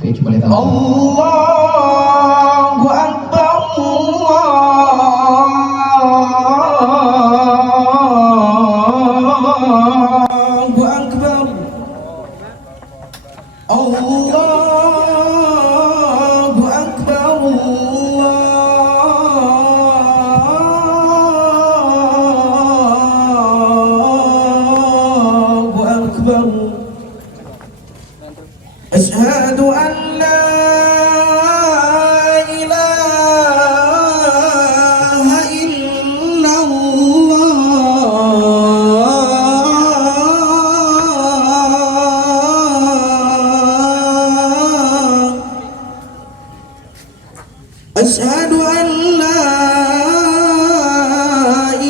Oke, coba lihat Allahu Akbar, Allahu Akbar, Allahu Akbar, Allahu Akbar. أشهد أن لا إله إلا الله. أشهد أن لا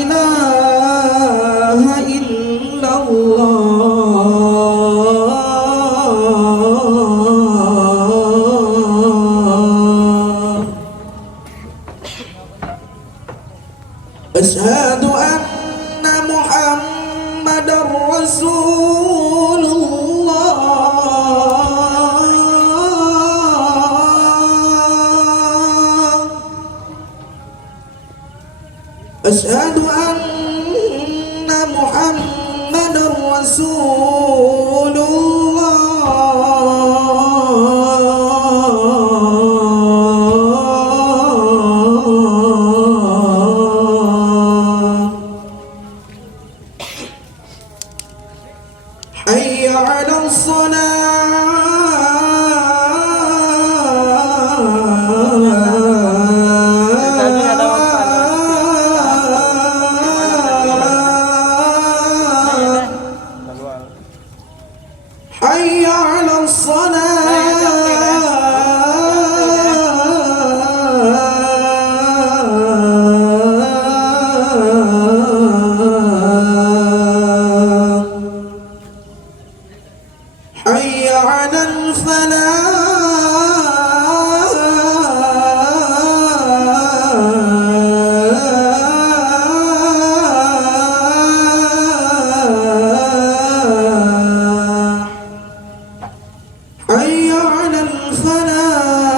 إله إلا الله. أشهد أن محمدا رسول الله. أشهد أن محمدا رسول الله. حي على الصلاة. حي على الصلاة. حي على الفلاح. حي على الفلاح.